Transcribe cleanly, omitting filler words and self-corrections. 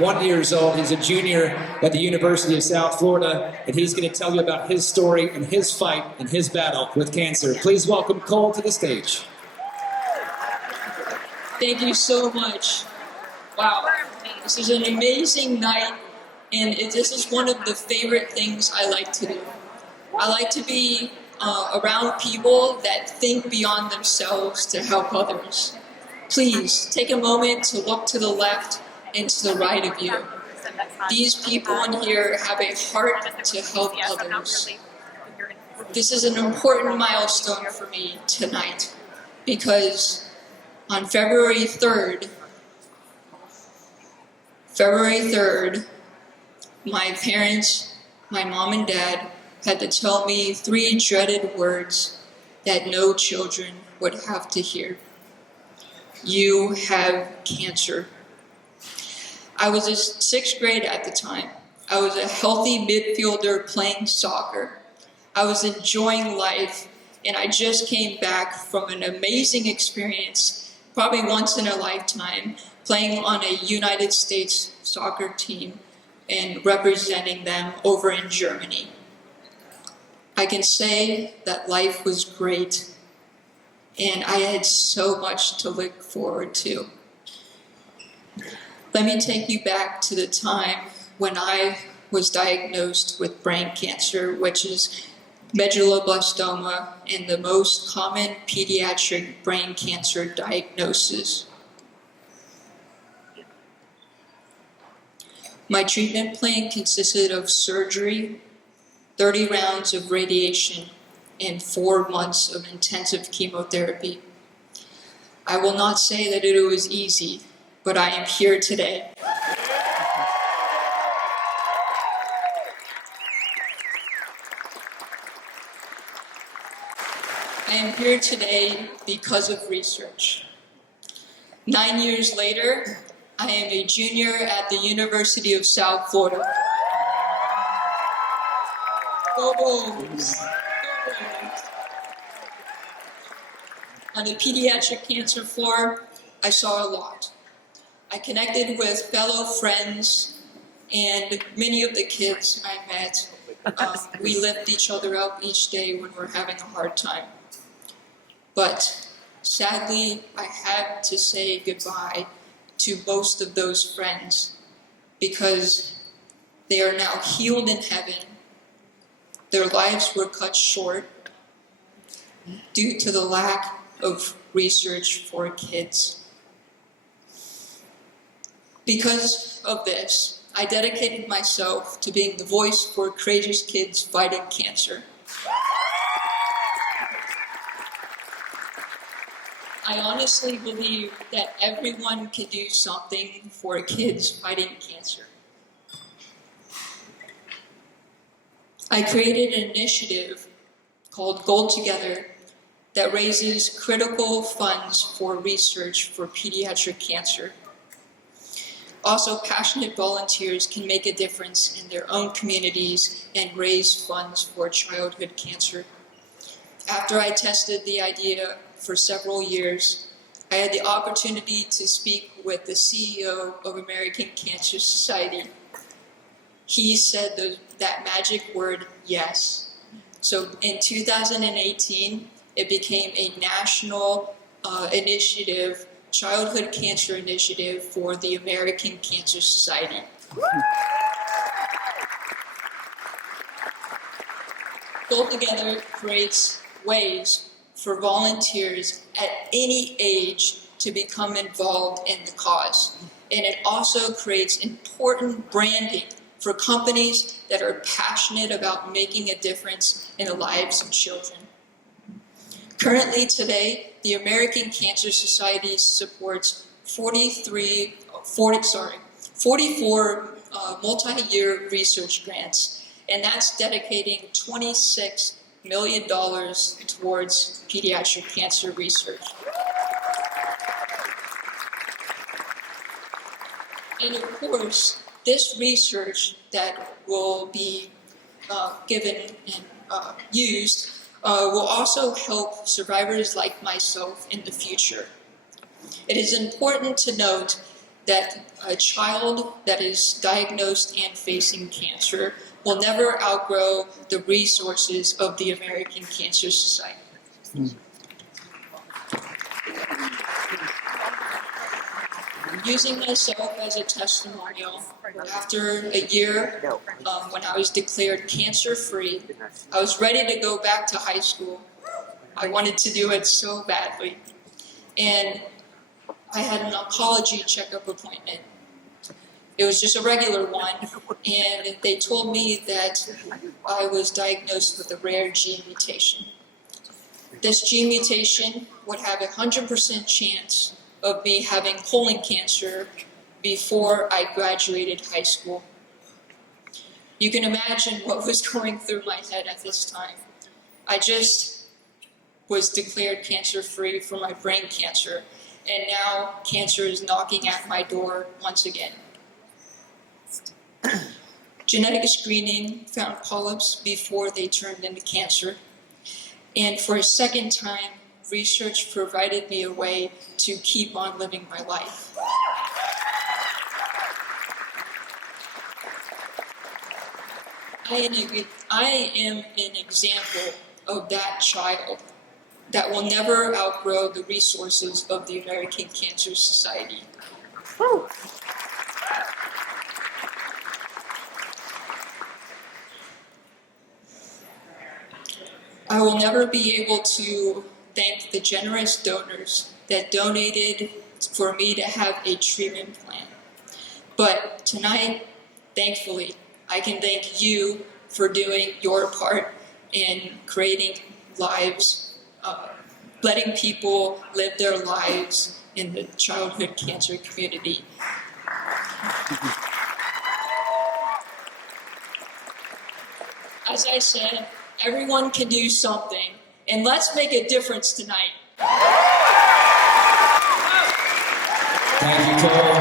21 years old. He's a junior at the University of South Florida, and he's going to tell you about his story and his fight and his battle with cancer. Please welcome Cole to the stage. Thank you so much. Wow, this is an amazing night, and this is one of the favorite things I like to do. I like to be around people that think beyond themselves to help others. Please take a moment to look to the left and to the right of you. These people in here have a heart to help others. This is an important milestone for me tonight because on February 3rd, my parents, my mom and dad, had to tell me 3 dreaded words that no children would have to hear. You have cancer. I was in 6th grade at the time. I was a healthy midfielder playing soccer. I was enjoying life, and I just came back from an amazing experience, probably once in a lifetime, playing on a United States soccer team and representing them over in Germany. I can say that life was great, and I had so much to look forward to. Let me take you back to the time when I was diagnosed with brain cancer, which is medulloblastoma, and the most common pediatric brain cancer diagnosis. My treatment plan consisted of surgery, 30 rounds of radiation, and 4 months of intensive chemotherapy. I will not say that it was easy, but I am here today. I am here today because of research. 9 years later, I am a junior at the University of South Florida. Go Bulls! On the pediatric cancer floor, I saw a lot. I connected with fellow friends and many of the kids I met. We lift each other up each day when we're having a hard time. But sadly, I had to say goodbye to most of those friends because they are now healed in heaven. Their lives were cut short due to the lack of research for kids. Because of this, I dedicated myself to being the voice for courageous kids fighting cancer. I honestly believe that everyone can do something for kids fighting cancer. I created an initiative called Gold Together that raises critical funds for research for pediatric cancer. Also, passionate volunteers can make a difference in their own communities and raise funds for childhood cancer. After I tested the idea for several years, I had the opportunity to speak with the CEO of American Cancer Society. He said that magic word, yes. So in 2018, it became a national initiative, childhood cancer initiative for the American Cancer Society. Gold Together creates ways for volunteers at any age to become involved in the cause. And it also creates important branding for companies that are passionate about making a difference in the lives of children. Currently today, the American Cancer Society supports 44 multi-year research grants, and that's dedicating $26 million towards pediatric cancer research. And of course, this research that will be given and used will also help survivors like myself in the future. It is important to note that a child that is diagnosed and facing cancer will never outgrow the resources of the American Cancer Society. Using myself as a testimonial, after a year when I was declared cancer-free, I was ready to go back to high school. I wanted to do it so badly. And I had an oncology checkup appointment. It was just a regular one, and they told me that I was diagnosed with a rare gene mutation. This gene mutation would have a 100% chance of me having colon cancer before I graduated high school. You can imagine what was going through my head at this time. I just was declared cancer-free for my brain cancer, and now cancer is knocking at my door once again. Genetic screening found polyps before they turned into cancer, and for a second time, research provided me a way to keep on living my life. I am an example of that child that will never outgrow the resources of the American Cancer Society. I will never be able to thank the generous donors that donated for me to have a treatment plan. But tonight, thankfully, I can thank you for doing your part in creating lives, letting people live their lives in the childhood cancer community. As I said, everyone can do something, and let's make a difference tonight. Thank you, Cole.